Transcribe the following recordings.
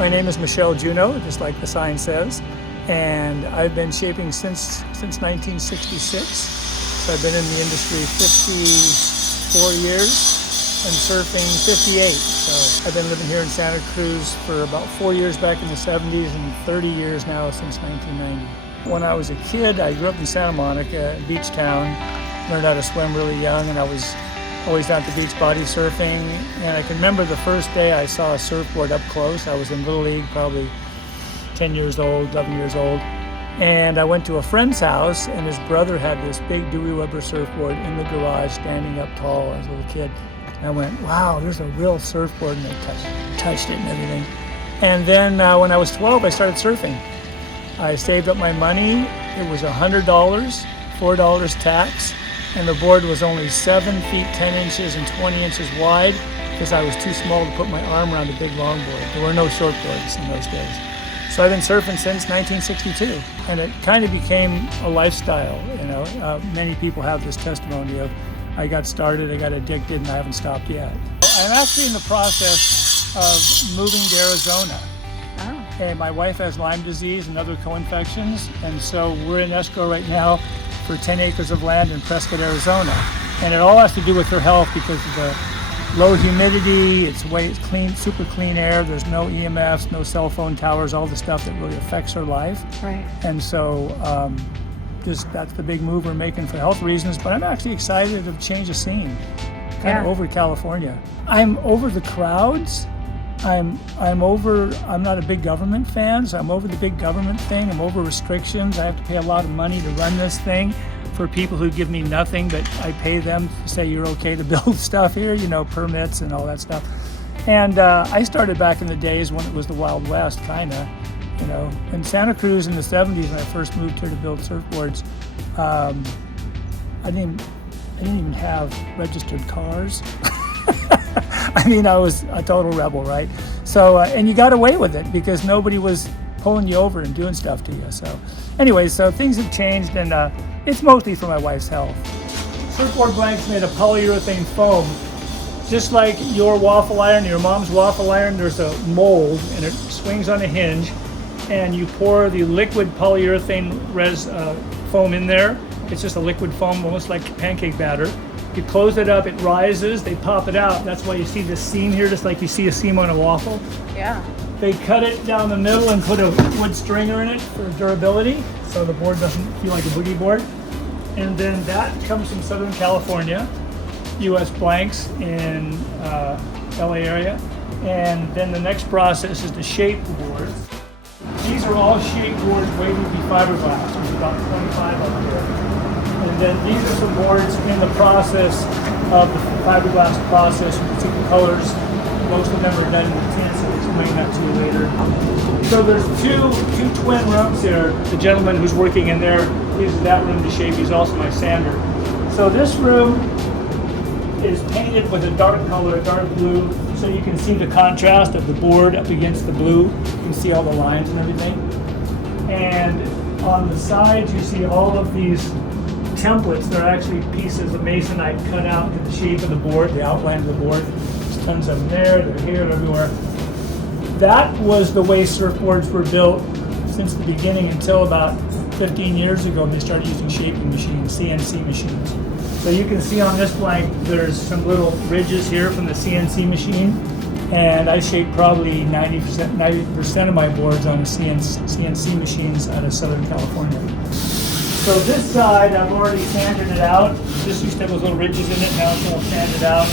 My name is Michel Junod, just like the sign says, and I've been shaping since 1966. So I've been in the industry 54 years and surfing 58. So I've been living here in Santa Cruz for about 4 years back in the 70s and 30 years now since 1990. When I was a kid, I grew up in Santa Monica, a beach town, learned how to swim really young, and I was always down at the beach body surfing. And I can remember the first day I saw a surfboard up close. I was in Little League, probably 10 years old, 11 years old. And I went to a friend's house, and his brother had this big Dewey Weber surfboard in the garage, standing up tall as a little kid. And I went, wow, there's a real surfboard, and I touched it and everything. And then when I was 12, I started surfing. I saved up my money. It was $100, $4 tax, and the board was only 7 feet 10 inches and 20 inches wide because I was too small to put my arm around a big longboard. There were no short boards in those days. So I've been surfing since 1962, and it kind of became a lifestyle. You know, many people have this testimony of, I got started, I got addicted, and I haven't stopped yet. I'm actually in the process of moving to Arizona. Oh. And my wife has Lyme disease and other co-infections, and so we're in escrow right now for 10 acres of land in Prescott, Arizona. And it all has to do with her health because of the low humidity, it's clean, super clean air, there's no EMFs, no cell phone towers, all the stuff that really affects her life. Right. And so that's the big move we're making for health reasons, but I'm actually excited to change the scene, kind of over California. I'm over the crowds. I'm not a big government fan, so I'm over the big government thing. I'm over restrictions. I have to pay a lot of money to run this thing for people who give me nothing, but I pay them to say you're okay to build stuff here, you know, permits and all that stuff. And I started back in the days when it was the Wild West, kind of, you know. In Santa Cruz in the 70s, when I first moved here to build surfboards, I didn't even have registered cars. I mean, I was a total rebel, right? So, and you got away with it because nobody was pulling you over and doing stuff to you. So anyways, so things have changed, and it's mostly for my wife's health. Surfboard blanks made of polyurethane foam. Just like your waffle iron, your mom's waffle iron, there's a mold and it swings on a hinge, and you pour the liquid polyurethane foam in there. It's just a liquid foam, almost like pancake batter. You close it up, it rises, they pop it out. That's why you see this seam here, just like you see a seam on a waffle. Yeah. They cut it down the middle and put a wood stringer in it for durability, so the board doesn't feel like a boogie board. And then that comes from Southern California, US blanks in LA area. And then the next process is to shape the boards. These are all shape boards waiting to be fiberglass. There's about 25 up here. And then these are some boards in the process of the fiberglass process with different colors. Most of them are done with tin, so I'll explain that to you later. So there's two twin rooms here. The gentleman who's working in there uses that room to shape. He's also my sander. So this room is painted with a dark color, a dark blue, so you can see the contrast of the board up against the blue. You can see all the lines and everything. And on the sides, you see all of these templates. They're actually pieces of masonite cut out to the shape of the board, the outline of the board. There's tons of them there, they're here, everywhere. That was the way surfboards were built since the beginning until about 15 years ago when they started using shaping machines, CNC machines. So you can see on this blank, there's some little ridges here from the CNC machine, and I shape probably 90% of my boards on CNC machines out of Southern California. So this side, I've already sanded it out. This used to have those little ridges in it, now it's all sanded out.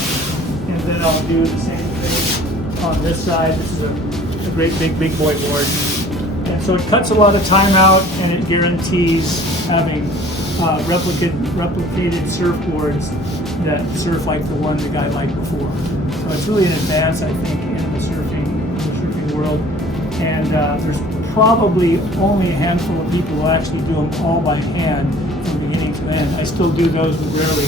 And then I'll do the same thing on this side. This is a great big boy board. And so it cuts a lot of time out, and it guarantees having replicated surfboards that surf like the one the guy liked before. So it's really an advance, I think, in the surfing world. And there's probably only a handful of people who actually do them all by hand from beginning to end. I still do those, but rarely.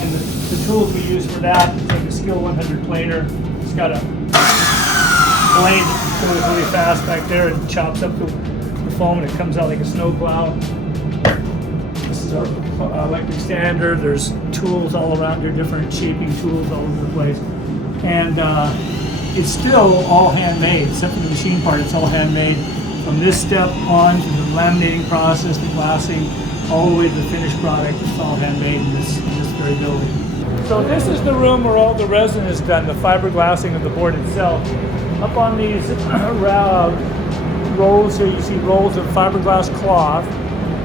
And the tools we use for that is like a Skill 100 planer. It's got a blade that goes really fast back there and chops up the foam, and it comes out like a snowplow. This is our electric sander. There's tools all around here, different shaping tools all over the place. And it's still all handmade, except for the machine part. It's all handmade from this step on to the laminating process, the glassing, all the way to the finished product. It's all handmade in this very building. So this is the room where all the resin is done, the fiberglassing of the board itself. Up on these rolls here, you see rolls of fiberglass cloth.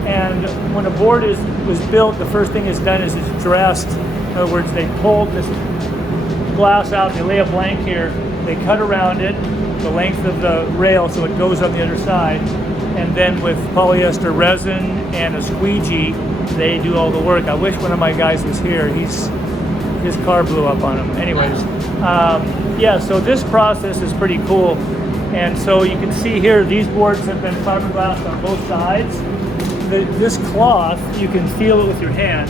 And when a board was built, the first thing it's done is it's dressed. In other words, they pull this glass out, they lay a blank here, they cut around it, the length of the rail so it goes on the other side. And then with polyester resin and a squeegee, they do all the work. I wish one of my guys was here. His car blew up on him. Anyways, yeah, so this process is pretty cool. And so you can see here, these boards have been fiberglassed on both sides. This cloth, you can feel it with your hand,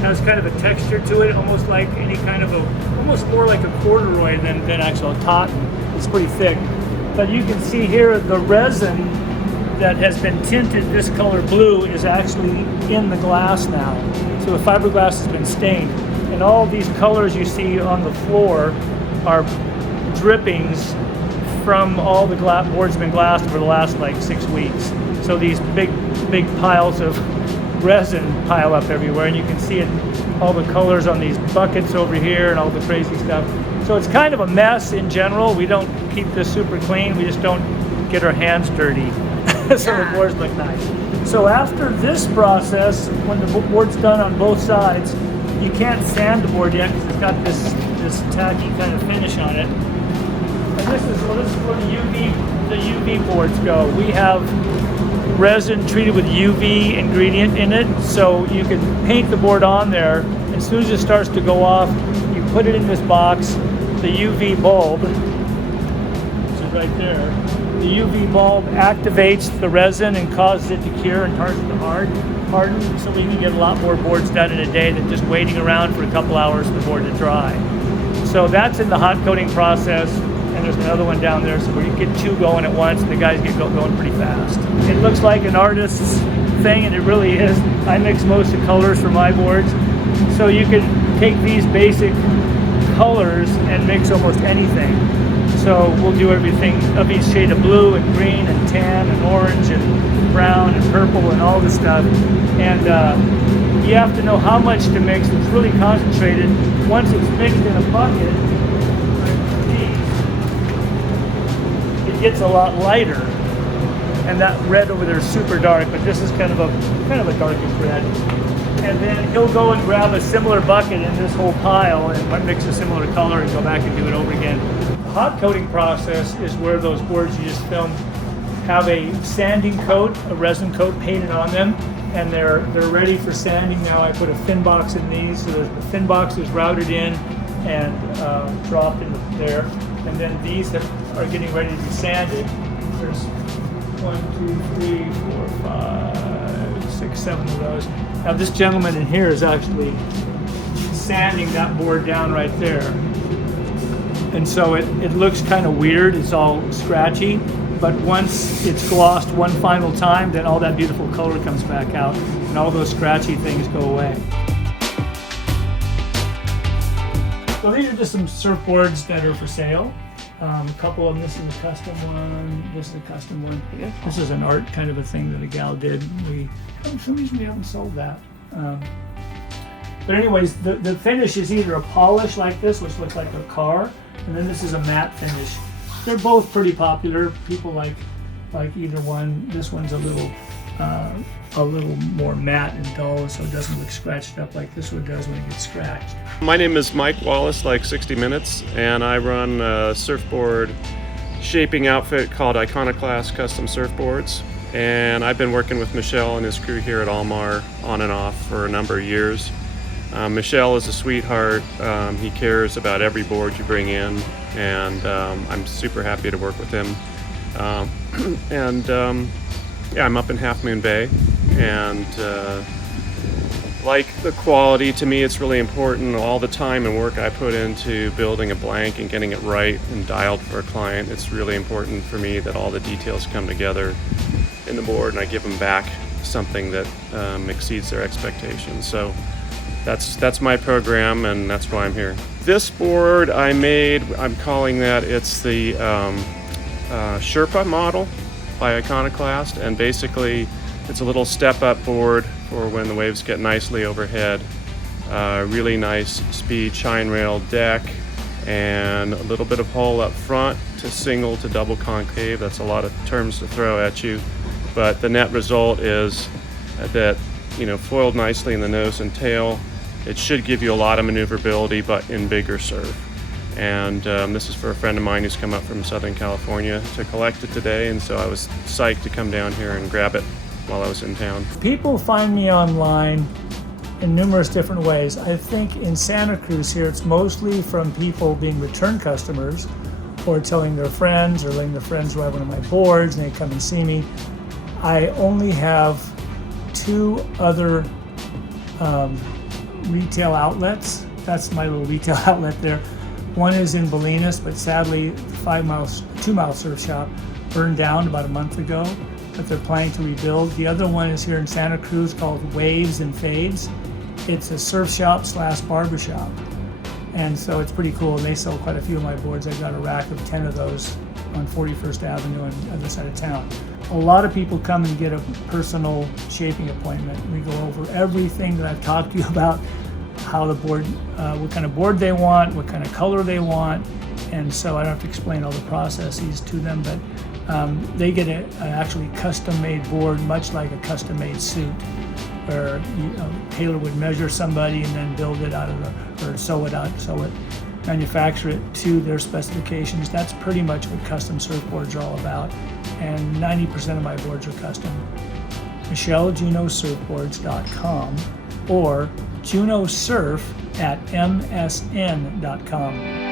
has kind of a texture to it, almost like any kind of almost more like a corduroy than actual cotton. It's pretty thick. But you can see here the resin that has been tinted this color blue is actually in the glass now. So the fiberglass has been stained. And all these colors you see on the floor are drippings from all the boards have been glassed over the last like 6 weeks. So these big piles of resin pile up everywhere, and you can see it, all the colors on these buckets over here and all the crazy stuff. So it's kind of a mess in general. We don't keep this super clean. We just don't get our hands dirty. So the boards look nice. So after this process, when the board's done on both sides, you can't sand the board yet because it's got this tacky kind of finish on it. And this is where the UV boards go. We have resin treated with UV ingredient in it, so you can paint the board on there. As soon as it starts to go off, you put it in this box. The UV bulb, which is right there, the UV bulb activates the resin and causes it to cure and turns it to harden, so we can get a lot more boards done in a day than just waiting around for a couple hours for the board to dry. So that's in the hot coating process. And there's another one down there, so where you get two going at once, and the guys get going pretty fast. It looks like an artist's thing, and it really is. I mix most of the colors for my boards. So you can take these basic colors and mix almost anything. So we'll do everything of each shade of blue and green and tan and orange and brown and purple and all this stuff. And you have to know how much to mix. It's really concentrated. Once it's mixed in a bucket, it gets a lot lighter, and that red over there is super dark, but this is kind of a darkish red. And then he'll go and grab a similar bucket in this whole pile and mix a similar color and go back and do it over again. The hot coating process is where those boards you just filmed have a sanding coat, a resin coat painted on them, and they're ready for sanding now. I put a fin box in these, so the fin box is routed in and dropped in there. And then these are getting ready to be sanded. There's 1, 2, 3, 4, 5, 6, 7 of those. Now this gentleman in here is actually sanding that board down right there. And so it looks kind of weird, it's all scratchy, but once it's glossed one final time, then all that beautiful color comes back out and all those scratchy things go away. So these are just some surfboards that are for sale. A couple of them, this is a custom one, this is a custom one. This is an art kind of a thing that a gal did. For some reason we haven't sold that. But anyways, the finish is either a polish like this, which looks like a car, and then this is a matte finish. They're both pretty popular. People like either one. This one's a little more matte and dull, so it doesn't look scratched up like this one does when it gets scratched. My name is Mike Wallace, like 60 Minutes, and I run a surfboard shaping outfit called Iconoclast Custom Surfboards. And I've been working with Michel and his crew here at Almar on and off for a number of years. Michel is a sweetheart. He cares about every board you bring in, and I'm super happy to work with him. Yeah, I'm up in Half Moon Bay, and like the quality, to me it's really important. All the time and work I put into building a blank and getting it right and dialed for a client, it's really important for me that all the details come together in the board and I give them back something that exceeds their expectations. So that's my program, and that's why I'm here. This board I made, I'm calling that, it's the Sherpa model by Iconoclast, and basically it's a little step-up board for when the waves get nicely overhead. Really nice speed chine rail deck, and a little bit of hull up front to single to double concave. That's a lot of terms to throw at you, but the net result is that, foiled nicely in the nose and tail, it should give you a lot of maneuverability, but in bigger surf. And this is for a friend of mine who's come up from Southern California to collect it today, and so I was psyched to come down here and grab it while I was in town. People find me online in numerous different ways. I think in Santa Cruz here, it's mostly from people being return customers or telling their friends or letting their friends ride one of my boards and they come and see me. I only have 2 other retail outlets. That's my little retail outlet there. One is in Bolinas, but sadly, the 2-mile surf shop burned down about a month ago, but they're planning to rebuild. The other one is here in Santa Cruz called Waves and Fades. It's a surf shop / barber shop. And so it's pretty cool. And they sell quite a few of my boards. I've got a rack of 10 of those on 41st Avenue on the other side of town. A lot of people come and get a personal shaping appointment. We go over everything that I've talked to you about, how the board, what kind of board they want, what kind of color they want. And so I don't have to explain all the processes to them, but they get an actually custom-made board, much like a custom-made suit, where a tailor would measure somebody and then build it out of manufacture it to their specifications. That's pretty much what custom surfboards are all about, and 90% of my boards are custom. MichelJunodSurfboards.com or junosurf@msn.com.